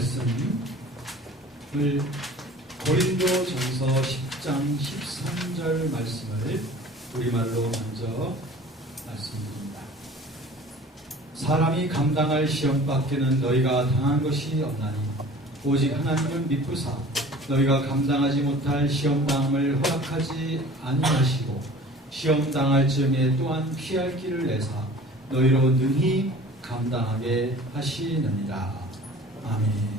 말씀을 고린도전서 10장 13절 말씀을 우리말로 먼저 말씀드립니다. 사람이 감당할 시험 밖에는 너희가 당한 것이 없나니 오직 하나님을 믿고사 너희가 감당하지 못할 시험당함을 허락하지 아니하시고 시험당할 즈음에 또한 피할 길을 내사 너희로 능히 감당하게 하시느니라. 아멘.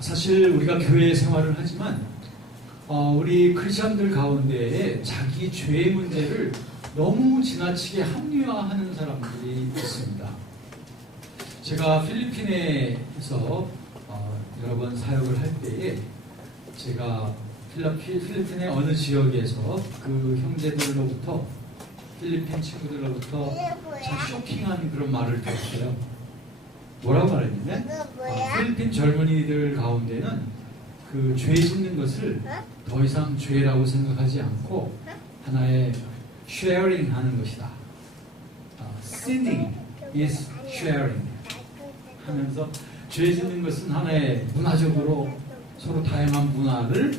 사실 우리가 교회 생활을 하지만 우리 크리스천들 가운데에 자기 죄의 문제를 너무 지나치게 합리화하는 사람들이 있습니다. 제가 필리핀에서 여러 번 사역을 할 때에 제가 필리핀의 어느 지역에서 그 형제들로부터 필리핀 친구들로부터 참 쇼킹한 그런 말을 들었어요. 뭐라고 말했냐면 필리핀 젊은이들 가운데는 그 죄 짓는 것을 더 이상 죄라고 생각하지 않고 하나의 sharing 하는 것이다. Sinning is sharing 하면서 죄 짓는 것은 하나의 문화적으로 서로 다양한 문화를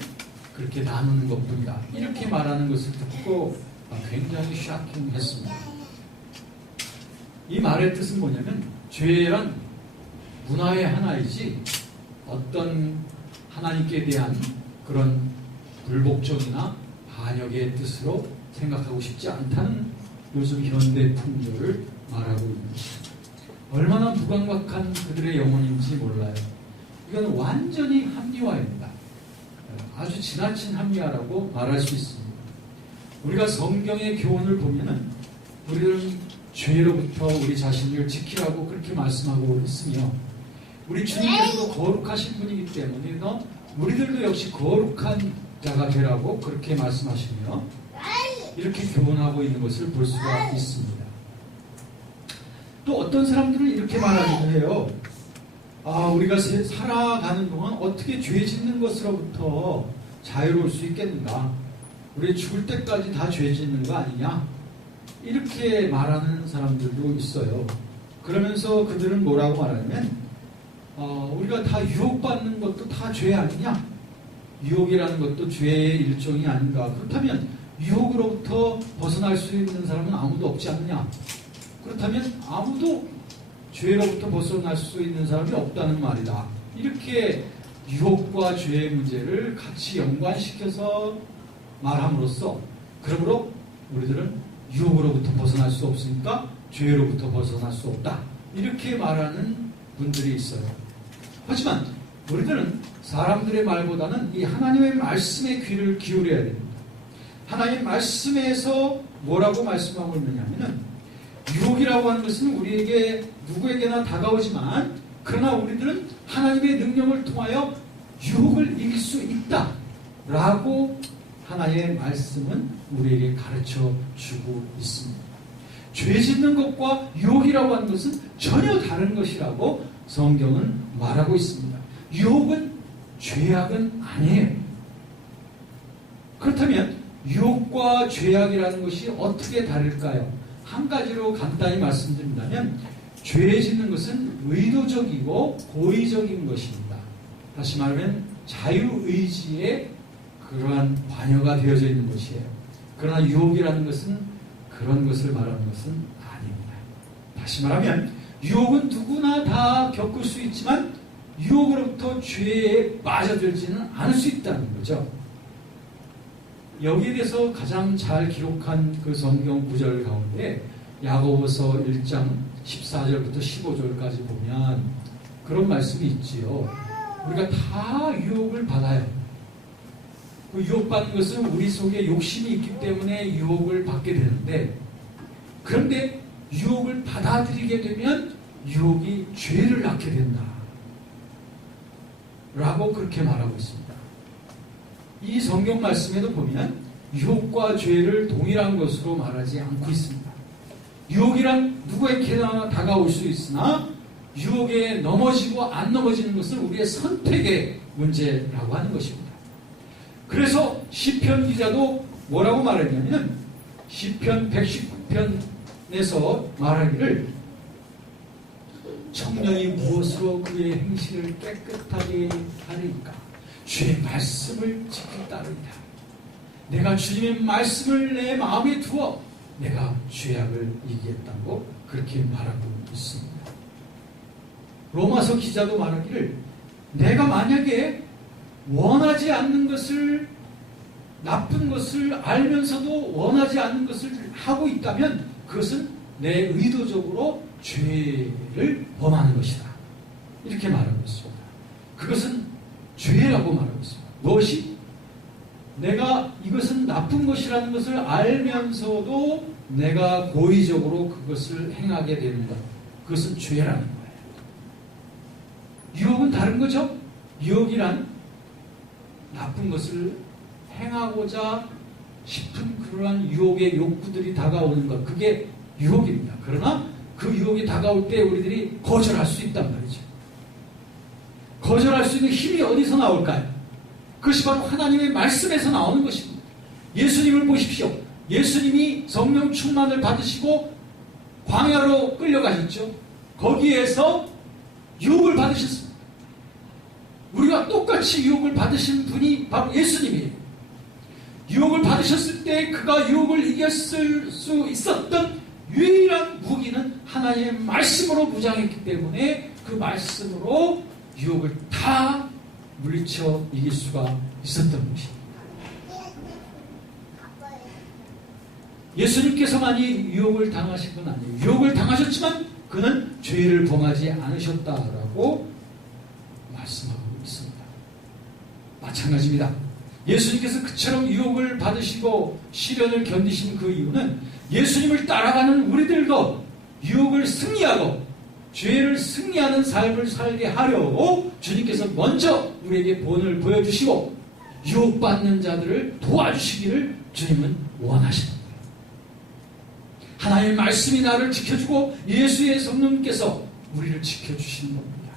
그렇게 나누는 것뿐이다. 이렇게 말하는 것을 듣고 굉장히 쇼킹했습니다. 이 말의 뜻은 뭐냐면 죄란 문화의 하나이지 어떤 하나님께 대한 그런 불복종이나 반역의 뜻으로 생각하고 싶지 않다는 요즘 현대 풍조를 말하고 있는 것입니다. 얼마나 무감각한 그들의 영혼인지 몰라요. 이건 완전히 합리화입니다. 아주 지나친 합리화라고 말할 수 있습니다. 우리가 성경의 교훈을 보면은 우리는 죄로부터 우리 자신을 지키라고 그렇게 말씀하고 있으며 우리 주님께서도 거룩하신 분이기 때문에 우리들도 역시 거룩한 자가 되라고 그렇게 말씀하시며 이렇게 교훈하고 있는 것을 볼 수가 있습니다. 또 어떤 사람들은 이렇게 말하기도 해요. 우리가 살아가는 동안 어떻게 죄 짓는 것으로부터 자유로울 수 있겠는가? 우리 죽을 때까지 다 죄 짓는 거 아니냐? 이렇게 말하는 사람들도 있어요. 그러면서 그들은 뭐라고 말하냐면 우리가 다 유혹받는 것도 다 죄 아니냐? 유혹이라는 것도 죄의 일종이 아닌가? 그렇다면 유혹으로부터 벗어날 수 있는 사람은 아무도 없지 않느냐? 그렇다면 아무도 죄로부터 벗어날 수 있는 사람이 없다는 말이다. 이렇게 유혹과 죄의 문제를 같이 연관시켜서 말함으로써 그러므로 우리들은 유혹으로부터 벗어날 수 없으니까 죄로부터 벗어날 수 없다. 이렇게 말하는 분들이 있어요. 하지만 우리들은 사람들의 말보다는 이 하나님의 말씀에 귀를 기울여야 됩니다. 하나님의 말씀에서 뭐라고 말씀하고 있느냐면 유혹이라고 하는 것은 우리에게 누구에게나 다가오지만 그러나 우리들은 하나님의 능력을 통하여 유혹을 이길 수 있다 라고 하나님의 말씀은 우리에게 가르쳐 주고 있습니다. 죄 짓는 것과 유혹이라고 하는 것은 전혀 다른 것이라고 성경은 말하고 있습니다. 유혹은 죄악은 아니에요. 그렇다면 유혹과 죄악이라는 것이 어떻게 다를까요? 한 가지로 간단히 말씀드린다면 죄 짓는 것은 의도적이고 고의적인 것입니다. 다시 말하면 자유의지에 그러한 관여가 되어져 있는 것이에요. 그러나 유혹이라는 것은 그런 것을 말하는 것은 아닙니다. 다시 말하면 유혹은 누구나 다 겪을 수 있지만 유혹으로부터 죄에 빠져들지는 않을 수 있다는 거죠. 여기에 대해서 가장 잘 기록한 그 성경 구절 가운데 야고보서 1장 14절부터 15절까지 보면 그런 말씀이 있지요. 우리가 다 유혹을 받아요. 그 유혹받는 것은 우리 속에 욕심이 있기 때문에 유혹을 받게 되는데 그런데 유혹을 받아들이게 되면 유혹이 죄를 낳게 된다. 라고 그렇게 말하고 있습니다. 이 성경 말씀에도 보면 유혹과 죄를 동일한 것으로 말하지 않고 있습니다. 유혹이란 누구에게나 다가올 수 있으나 유혹에 넘어지고 안 넘어지는 것은 우리의 선택의 문제라고 하는 것입니다. 그래서 시편 기자도 뭐라고 말했냐면 시편 119편에 9절에서 말하기를 청년이 무엇으로 그의 행실을 깨끗하게 하리까? 주의 말씀을 지켰다느니라. 내가 주님의 말씀을 내 마음에 두어 내가 죄악을 이기겠다고 그렇게 말하고 있습니다. 로마서 기자도 말하기를 내가 만약에 원하지 않는 것을, 나쁜 것을 알면서도 원하지 않는 것을 하고 있다면 그것은 내 의도적으로 죄를 범하는 것이다. 이렇게 말하고 있습니다. 그것은 죄라고 말하고 있습니다. 무엇이? 내가 이것은 나쁜 것이라는 것을 알면서도 내가 고의적으로 그것을 행하게 되는 것. 그것은 죄라는 거예요. 유혹은 다른 거죠. 유혹이란 나쁜 것을 행하고자 싶은 그러한 유혹의 욕구들이 다가오는 것. 그게 유혹입니다. 그러나 그 유혹이 다가올 때 우리들이 거절할 수 있단 말이죠. 거절할 수 있는 힘이 어디서 나올까요? 그것이 바로 하나님의 말씀에서 나오는 것입니다. 예수님을 보십시오. 예수님이 성령 충만을 받으시고 광야로 끌려가셨죠. 거기에서 유혹을 받으셨습니다. 우리가 똑같이 유혹을 받으신 분이 바로 예수님이에요. 유혹을 받으셨을 때 그가 유혹을 이겼을 수 있었던 유일한 무기는 하나님의 말씀으로 무장했기 때문에 그 말씀으로 유혹을 다 물리쳐 이길 수가 있었던 것입니다. 예수님께서만이 유혹을 당하신 건 아니에요. 유혹을 당하셨지만 그는 죄를 범하지 않으셨다라고 말씀하고 있습니다. 마찬가지입니다. 예수님께서 그처럼 유혹을 받으시고 시련을 견디신 그 이유는 예수님을 따라가는 우리들도 유혹을 승리하고 죄를 승리하는 삶을 살게 하려고 주님께서 먼저 우리에게 본을 보여주시고 유혹받는 자들을 도와주시기를 주님은 원하시는 거예요. 하나님의 말씀이 나를 지켜주고 예수의 성령께서 우리를 지켜주시는 겁니다.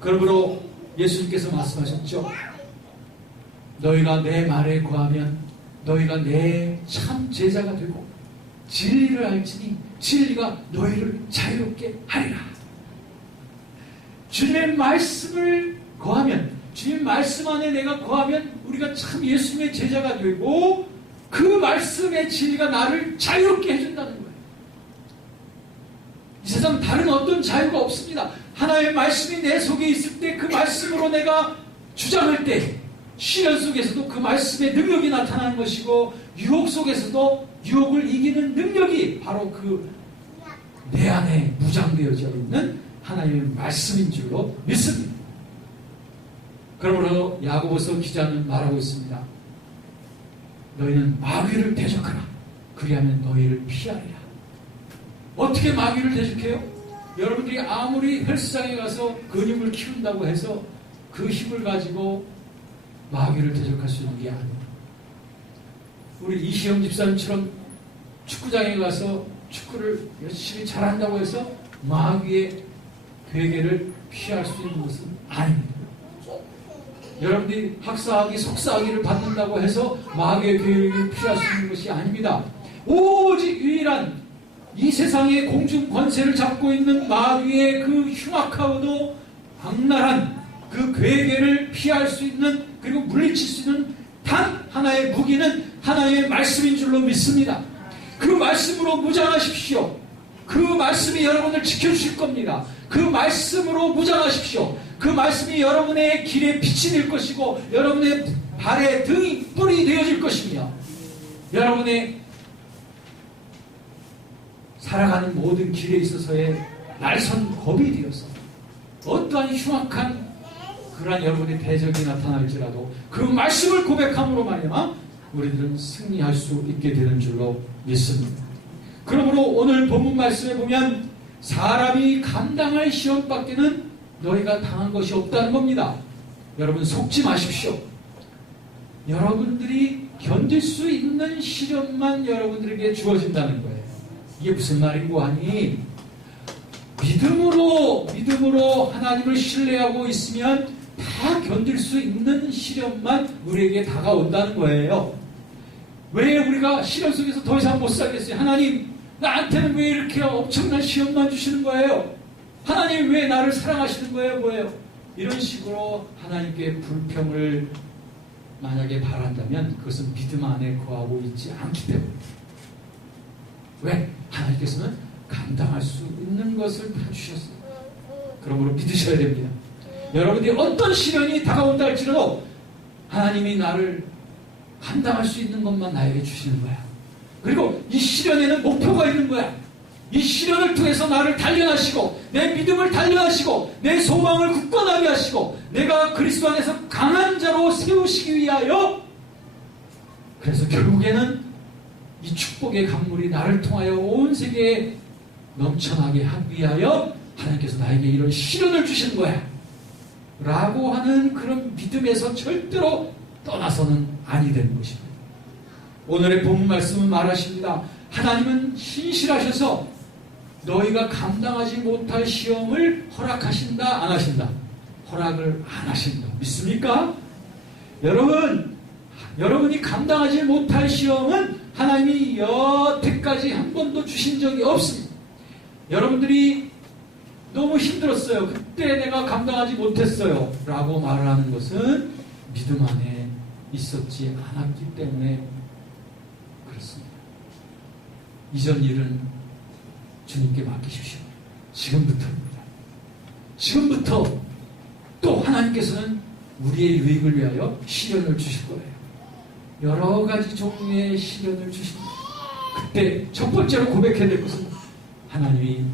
그러므로 예수님께서 말씀하셨죠. 너희가 내 말에 거하면 너희가 내 참 제자가 되고 진리를 알지니 진리가 너희를 자유롭게 하리라. 주님의 말씀을 거하면, 주님 말씀 안에 내가 거하면 우리가 참 예수님의 제자가 되고 그 말씀의 진리가 나를 자유롭게 해준다는 거예요. 이 세상 다른 어떤 자유가 없습니다. 하나님의 말씀이 내 속에 있을 때 그 말씀으로 내가 주장할 때 시련 속에서도 그 말씀의 능력이 나타나는 것이고 유혹 속에서도 유혹을 이기는 능력이 바로 그 내 안에 무장되어져 있는 하나님의 말씀인 줄로 믿습니다. 그러므로 야고보서 기자는 말하고 있습니다. 너희는 마귀를 대적하라. 그리하면 너희를 피하리라. 어떻게 마귀를 대적해요? 여러분들이 아무리 헬스장에 가서 근육을 키운다고 해서 그 힘을 가지고 마귀를 대적할 수 있는 게 아니에요. 우리 이시영 집사님처럼 축구장에 가서 축구를 열심히 잘한다고 해서 마귀의 괴계를 피할 수 있는 것은 아닙니다. 여러분들이 학사학위, 석사학위를 받는다고 해서 마귀의 괴계를 피할 수 있는 것이 아닙니다. 오직 유일한 이 세상의 공중 권세를 잡고 있는 마귀의 그 흉악하고도 악랄한 그 괴계를 피할 수 있는, 그리고 물리칠 수 있는 단 하나의 무기는 하나님의 말씀인 줄로 믿습니다. 그 말씀으로 무장하십시오. 그 말씀이 여러분을 지켜주실 겁니다. 그 말씀으로 무장하십시오. 그 말씀이 여러분의 길에 빛이 될 것이고 여러분의 발에 등이 뿔이 되어질 것이며 여러분의 살아가는 모든 길에 있어서의 날선 겁이 되어서 어떠한 흉악한 그러한 여러분의 대적이 나타날지라도 그 말씀을 고백함으로 말미암아 우리들은 승리할 수 있게 되는 줄로 믿습니다. 그러므로 오늘 본문 말씀에 보면 사람이 감당할 시험밖에는 너희가 당한 것이 없다는 겁니다. 여러분 속지 마십시오. 여러분들이 견딜 수 있는 시련만 여러분들에게 주어진다는 거예요. 이게 무슨 말인고 하니 믿음으로 하나님을 신뢰하고 있으면 다 견딜 수 있는 시련만 우리에게 다가온다는 거예요. 왜 우리가 시련 속에서 더 이상 못 살겠어요? 하나님, 나한테는 왜 이렇게 엄청난 시험만 주시는 거예요? 하나님 왜 나를 사랑하시는 거예요? 뭐예요? 이런 식으로 하나님께 불평을 만약에 바란다면 그것은 믿음 안에 거하고 있지 않기 때문에. 왜? 하나님께서는 감당할 수 있는 것을 다 주셨어요. 그러므로 믿으셔야 됩니다. 여러분들이 어떤 시련이 다가온다 할지라도 하나님이 나를 감당할 수 있는 것만 나에게 주시는 거야. 그리고 이 시련에는 목표가 있는 거야. 이 시련을 통해서 나를 단련하시고 내 믿음을 단련하시고 내 소망을 굳건하게 하시고 내가 그리스도 안에서 강한 자로 세우시기 위하여, 그래서 결국에는 이 축복의 강물이 나를 통하여 온 세계에 넘쳐나게 하기 위하여 하나님께서 나에게 이런 시련을 주시는 거야 라고 하는 그런 믿음에서 절대로 떠나서는 아니 되는 것입니다. 오늘의 본문 말씀은 말하십니다. 하나님은 신실하셔서 너희가 감당하지 못할 시험을 허락하신다, 안 하신다? 허락을 안 하신다. 믿습니까? 여러분이 감당하지 못할 시험은 하나님이 여태까지 한 번도 주신 적이 없습니다. 여러분들이 너무 힘들었어요. 그때 내가 감당하지 못했어요 라고 말하는 것은 믿음 안에 있었지 않았기 때문에 그렇습니다. 이전 일은 주님께 맡기십시오. 지금부터입니다. 지금부터 또 하나님께서는 우리의 유익을 위하여 시련을 주실 거예요. 여러 가지 종류의 시련을 주십니다. 그때 첫 번째로 고백해야 될 것은 하나님이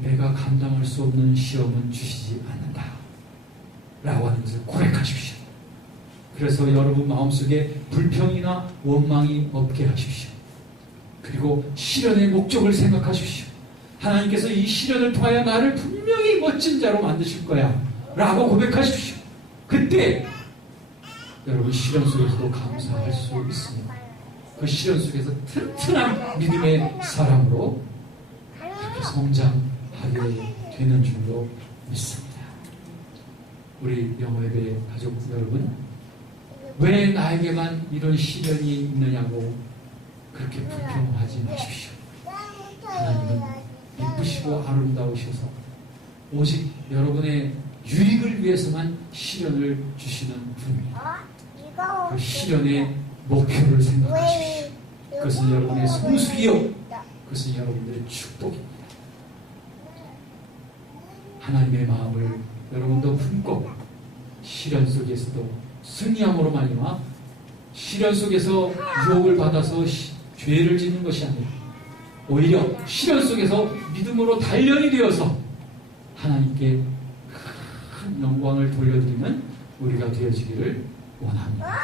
내가 감당할 수 없는 시험은 주시지 않는다 라고 하는 것을 고백하십시오. 그래서 여러분 마음속에 불평이나 원망이 없게 하십시오. 그리고 시련의 목적을 생각하십시오. 하나님께서 이 시련을 통하여 나를 분명히 멋진 자로 만드실 거야 라고 고백하십시오. 그때 여러분 시련 속에서도 감사할 수 있습니다. 그 시련 속에서 튼튼한 믿음의 사람으로 그렇게 성장하게 되는 줄로 믿습니다. 우리 영어예배 가족 여러분, 왜 나에게만 이런 시련이 있느냐고 그렇게 불평하지 마십시오. 하나님은 이쁘시고 아름다우셔서 오직 여러분의 유익을 위해서만 시련을 주시는 분입니다. 그 시련의 목표를 생각하십시오. 그것은 여러분의 성숙이요, 그것은 여러분들의 축복입니다. 하나님의 마음을 여러분도 품고 시련 속에서도 승리함으로 말미암아 시련 속에서 유혹을 받아서 죄를 짓는 것이 아니라 오히려 시련 속에서 믿음으로 단련이 되어서 하나님께 큰 영광을 돌려드리는 우리가 되어지기를 원합니다.